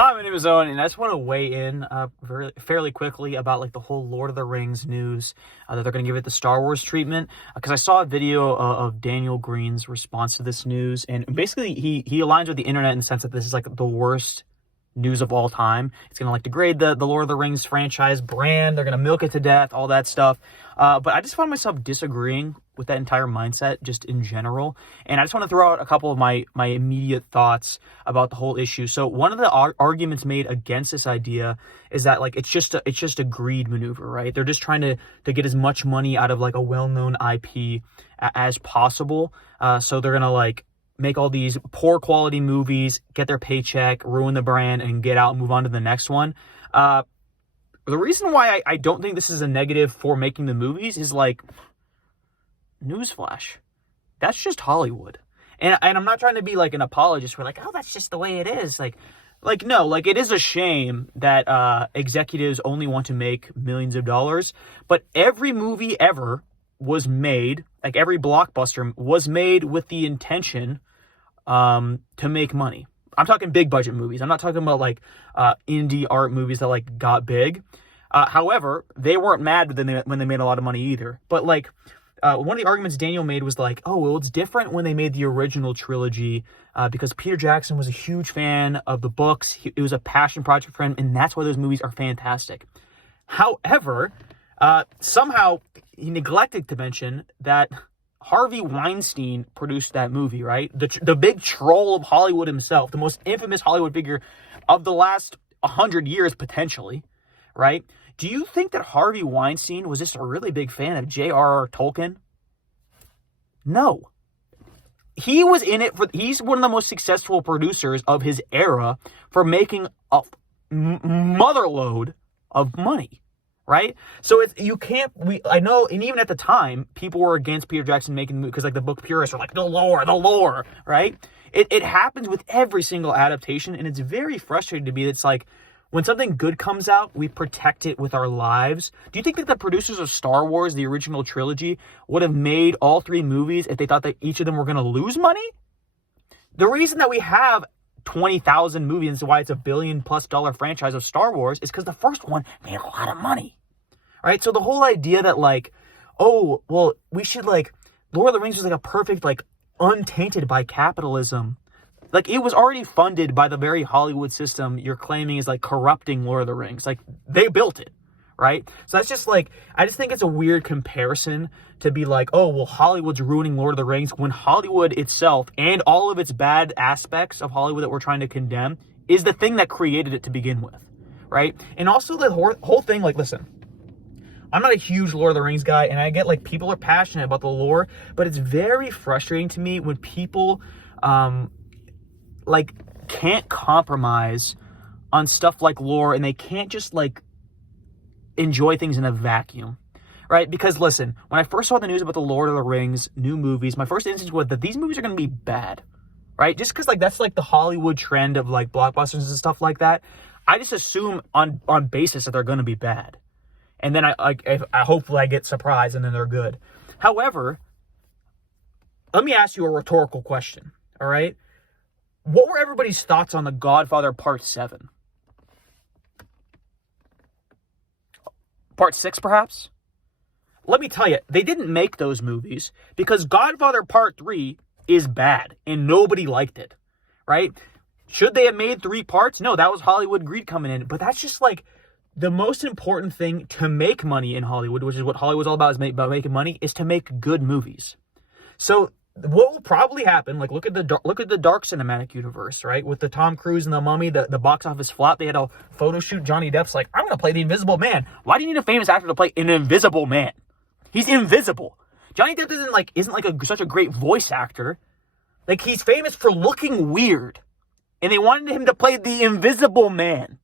Hi, my name is Owen, and I just want to weigh in fairly quickly about like the whole Lord of the Rings news that they're going to give it the Star Wars treatment. Because I saw a video of Daniel Green's response to this news, and basically he aligns with the internet in the sense that this is like the worst news of all time. It's going to like degrade the Lord of the Rings franchise brand. They're going to milk it to death, all that stuff. But I just found myself disagreeing with that entire mindset just in general. And I just want to throw out a couple of my immediate thoughts about the whole issue. So one of the arguments made against this idea is that like it's just a greed maneuver, right? They're just trying to get as much money out of like a well-known IP as possible. So they're going to like make all these poor quality movies, get their paycheck, ruin the brand, and get out and move on to the next one. The reason why I don't think this is a negative for making the movies is like, newsflash, that's just Hollywood. And I'm not trying to be like an apologist for like, oh, that's just the way it is. Like no, like it is a shame that executives only want to make millions of dollars, but every movie ever was made, like every blockbuster was made with the intention to make money. I'm talking big budget movies. I'm not talking about like indie art movies that like got big. However, they weren't mad when they made a lot of money either. But like one of the arguments Daniel made was like, oh, well, it's different when they made the original trilogy because Peter Jackson was a huge fan of the books. It was a passion project for him, and that's why those movies are fantastic. However, somehow he neglected to mention that Harvey Weinstein produced that movie, right? The big troll of Hollywood himself, the most infamous Hollywood figure of the last 100 years, potentially, right? Do you think that Harvey Weinstein was just a really big fan of J.R.R. Tolkien? No. He was in it he's one of the most successful producers of his era for making a motherload of money. Right? So I know, and even at the time, people were against Peter Jackson making the movie because like the book purists were like, the lore, right? It happens with every single adaptation, and it's very frustrating to me. It's like, when something good comes out, we protect it with our lives. Do you think that the producers of Star Wars, the original trilogy, would have made all three movies if they thought that each of them were going to lose money? The reason that we have 20,000 movies and why it's $1 billion+ franchise of Star Wars is because the first one made a lot of money. Right? So the whole idea that like, oh, well, we should like, Lord of the Rings was like a perfect, like, untainted by capitalism. Like, it was already funded by the very Hollywood system you're claiming is like corrupting Lord of the Rings. Like, they built it, right? So that's just like, I just think it's a weird comparison to be like, oh, well, Hollywood's ruining Lord of the Rings when Hollywood itself and all of its bad aspects of Hollywood that we're trying to condemn is the thing that created it to begin with, right? And also the whole thing, like, listen, I'm not a huge Lord of the Rings guy, and I get like people are passionate about the lore, but it's very frustrating to me when people like can't compromise on stuff like lore, and they can't just like enjoy things in a vacuum, right? Because listen, when I first saw the news about the Lord of the Rings new movies, my first instinct was that these movies are going to be bad, right? Just because like that's like the Hollywood trend of like blockbusters and stuff like that. I just assume on basis that they're going to be bad. And then I hopefully I get surprised and then they're good. However, let me ask you a rhetorical question, all right? What were everybody's thoughts on The Godfather Part 7? Part 6, perhaps? Let me tell you, they didn't make those movies because Godfather Part 3 is bad and nobody liked it, right? Should they have made 3 parts? No, that was Hollywood greed coming in. But that's just like, the most important thing to make money in Hollywood, which is what Hollywood's all about, is about making money, is to make good movies. So what will probably happen, like look at the Dark Cinematic Universe, right? With the Tom Cruise and the Mummy, the box office flop, they had a photo shoot. Johnny Depp's like, I'm going to play the Invisible Man. Why do you need a famous actor to play an invisible man? He's invisible. Johnny Depp isn't such a great voice actor. Like, he's famous for looking weird. And they wanted him to play the Invisible Man.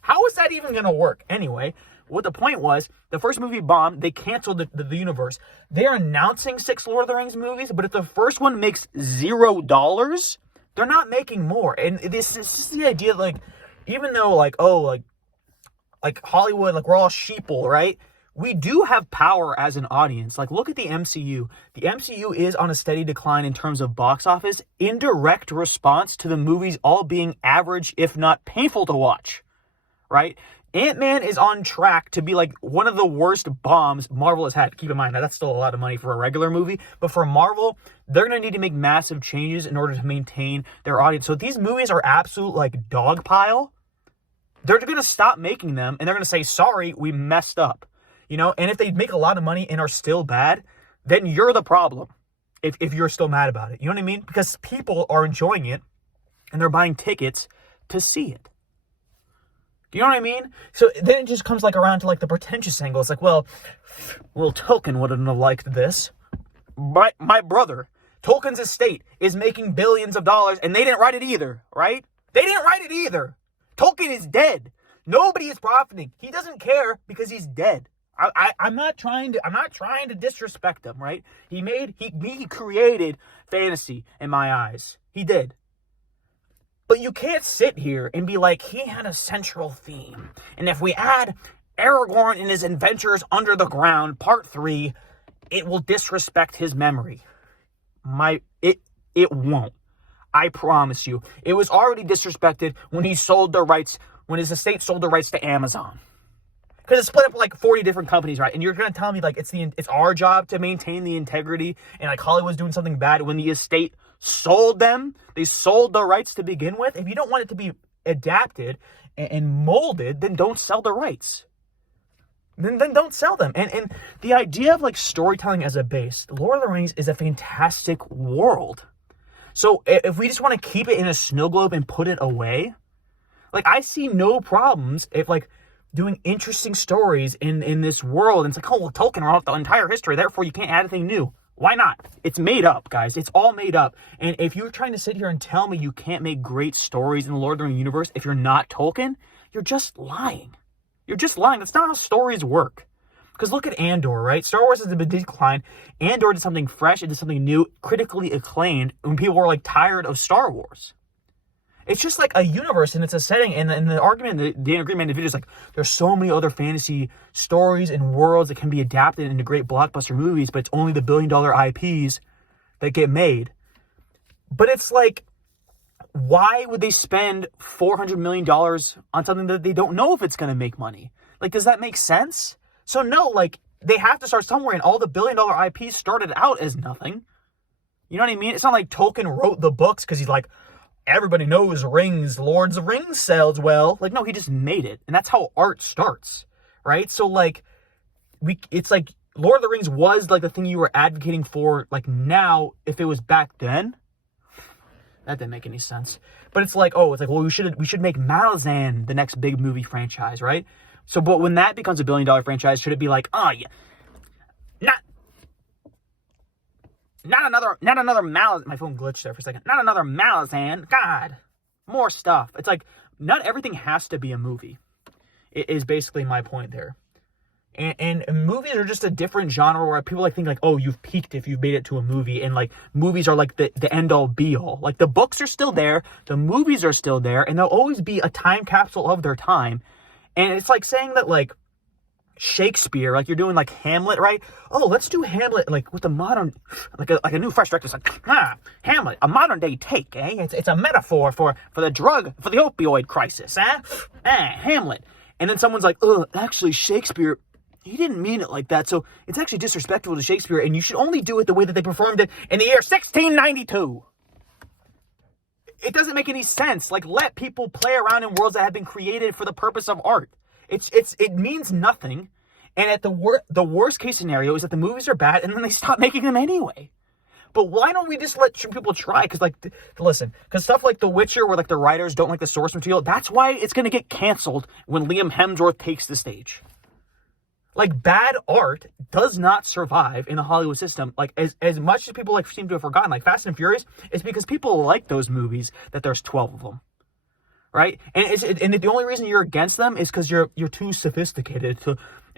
How is that even going to work? Anyway, what the point was, the first movie bombed. They canceled the universe. They are announcing 6 Lord of the Rings movies, but if the first one makes $0, they're not making more. And this is just the idea, like, even though, like, oh, like Hollywood, like, we're all sheeple, right? we do have power as an audience. Like, look at the MCU. The MCU is on a steady decline in terms of box office, in direct response to the movies all being average, if not painful to watch, right? Ant-Man is on track to be like one of the worst bombs Marvel has had. Keep in mind, that's still a lot of money for a regular movie, but for Marvel, they're going to need to make massive changes in order to maintain their audience. So if these movies are absolute like dog pile, they're going to stop making them, and they're going to say, sorry, we messed up. You know, and if they make a lot of money and are still bad, then you're the problem if you're still mad about it. You know what I mean? Because people are enjoying it and they're buying tickets to see it. Do you know what I mean? So then it just comes like around to like the pretentious angle. It's like, well, Tolkien wouldn't have liked this. My brother, Tolkien's estate is making billions of dollars and they didn't write it either, right? They didn't write it either. Tolkien is dead. Nobody is profiting. He doesn't care because he's dead. I'm not trying to disrespect him, right? He created fantasy in my eyes. He did. But you can't sit here and be like, he had a central theme. And if we add Aragorn and his adventures under the ground, part 3, it will disrespect his memory. It won't. I promise you. It was already disrespected when he sold the rights, when his estate sold the rights to Amazon. Because it's split up like 40 different companies, right? And you're going to tell me like it's our job to maintain the integrity and like Hollywood's doing something bad when the estate sold them. They sold the rights to begin with. If you don't want it to be adapted and molded, then don't sell the rights. Then don't sell them. And the idea of like storytelling as a base, Lord of the Rings is a fantastic world. So if we just want to keep it in a snow globe and put it away, like I see no problems if like doing interesting stories in this world. And it's like, oh, well, Tolkien wrote the entire history, therefore you can't add anything new. Why not? It's made up, guys. It's all made up. And if you're trying to sit here and tell me you can't make great stories in the Lord of the Rings universe if you're not Tolkien, you're just lying. You're just lying. That's not how stories work. Because look at Andor, right? Star Wars has been declined. Andor did something fresh. It did something new, critically acclaimed, when people were like tired of Star Wars. It's just like a universe and it's a setting, and the argument, the agreement in the video is like, there's so many other fantasy stories and worlds that can be adapted into great blockbuster movies, but it's only the billion-dollar IPs that get made. But it's like, why would they spend $400 million on something that they don't know if it's going to make money? Like, does that make sense? So no, like, they have to start somewhere, and all the billion-dollar IPs started out as nothing. You know what I mean? It's not like Tolkien wrote the books because he's like, everybody knows rings, Lords of Rings sells well. Like, no, he just made it. And that's how art starts, right? So, like, it's like Lord of the Rings was, like, the thing you were advocating for, like, now, if it was back then. That didn't make any sense. But it's like, oh, it's like, well, we should make Malazan the next big movie franchise, right? So, but when that becomes a billion-dollar franchise, should it be like, oh, yeah, Not another Malazan. My phone glitched there for a second. Not another Malazan. God, more stuff. It's like, not everything has to be a movie. It is basically my point there. And movies are just a different genre where people like think like, oh, you've peaked if you've made it to a movie. And like, movies are like the end all be all. Like, the books are still there. The movies are still there. And they'll always be a time capsule of their time. And it's like saying that like, Shakespeare, like you're doing like Hamlet, right? Oh, let's do Hamlet like with a modern, like a new fresh director. It's like, Hamlet, a modern day take, eh? It's a metaphor for the opioid crisis, Hamlet. And then someone's like, oh, actually Shakespeare, he didn't mean it like that. So it's actually disrespectful to Shakespeare, and you should only do it the way that they performed it in the year 1692. It doesn't make any sense. Like, let people play around in worlds that have been created for the purpose of art. It means nothing, and at the worst case scenario is that the movies are bad, and then they stop making them anyway. But why don't we just let people try? Because like, listen, because stuff like The Witcher, where like the writers don't like the source material, that's why it's gonna get canceled when Liam Hemsworth takes the stage. Like, bad art does not survive in the Hollywood system. Like, as much as people like seem to have forgotten, like Fast and Furious, it's because people like those movies that there's 12 of them. Right? And the only reason you're against them is because you're too sophisticated.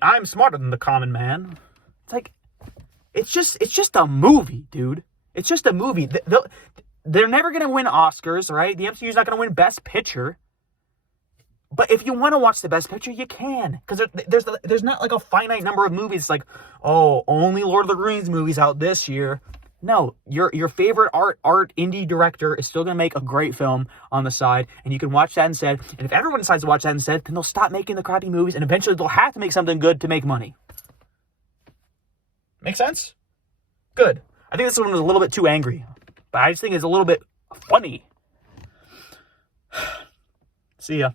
I'm smarter than the common man. It's like, it's just a movie, dude. It's just a movie. They're never going to win Oscars, right? The MCU's not going to win Best Picture. But if you want to watch the best picture, you can, because there's not like a finite number of movies. It's like, oh, only Lord of the Rings movies out this year. No, your favorite art indie director is still gonna make a great film on the side, and you can watch that instead. And if everyone decides to watch that instead, then they'll stop making the crappy movies, and eventually they'll have to make something good to make money. Make sense? Good. I think this one was a little bit too angry, but I just think it's a little bit funny. See ya.